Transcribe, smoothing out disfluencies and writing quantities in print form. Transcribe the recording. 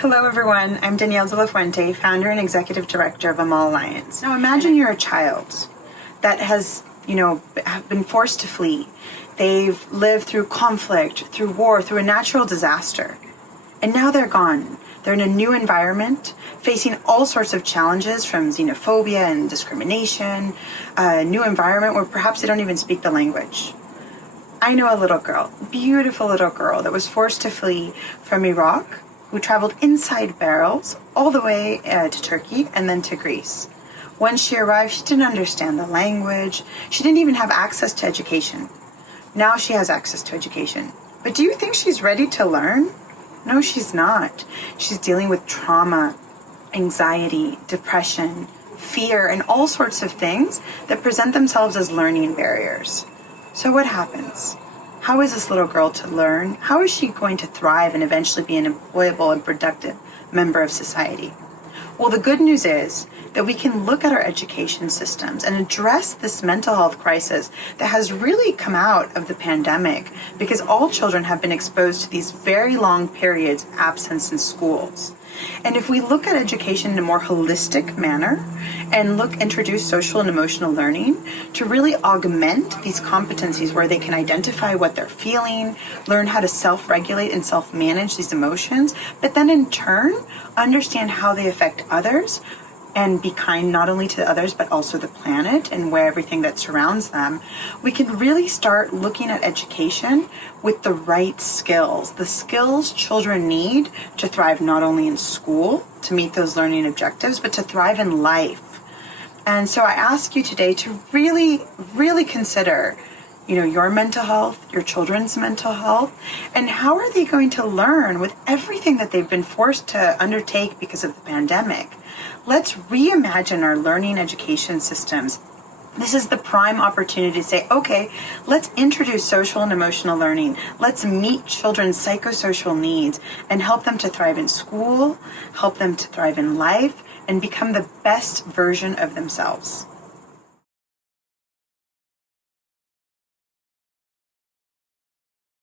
Hello everyone, I'm Danielle de la Fuente, founder and executive director of Amal Alliance. Now imagine you're a child that has, have been forced to flee. They've lived through conflict, through war, through a natural disaster. And now they're gone. They're in a new environment, facing all sorts of challenges from xenophobia and discrimination, a new environment where perhaps they don't even speak the language. I know a little girl, beautiful little girl, that was forced to flee from Iraq, who traveled inside barrels all the way to Turkey and then to Greece. When she arrived, she didn't understand the language. She didn't even have access to education. Now she has access to education. But do you think she's ready to learn? No, she's not. She's dealing with trauma, anxiety, depression, fear, and all sorts of things that present themselves as learning barriers. So what happens? How is this little girl to learn? How is she going to thrive and eventually be an employable and productive member of society? Well, the good news is that we can look at our education systems and address this mental health crisis that has really come out of the pandemic because all children have been exposed to these very long periods of absence in schools. And if we look at education in a more holistic manner and introduce social and emotional learning to really augment these competencies where they can identify what they're feeling, learn how to self-regulate and self-manage these emotions, but then in turn understand how they affect others and be kind not only to others but also the planet and where everything that surrounds them, we can really start looking at education with the right skills, the skills children need to thrive not only in school to meet those learning objectives, but to thrive in life. And so I ask you today to really, really consider your mental health, your children's mental health, and how are they going to learn with everything that they've been forced to undertake because of the pandemic? Let's reimagine our learning education systems. This is the prime opportunity to say, okay, let's introduce social and emotional learning. Let's meet children's psychosocial needs and help them to thrive in school, help them to thrive in life, and become the best version of themselves.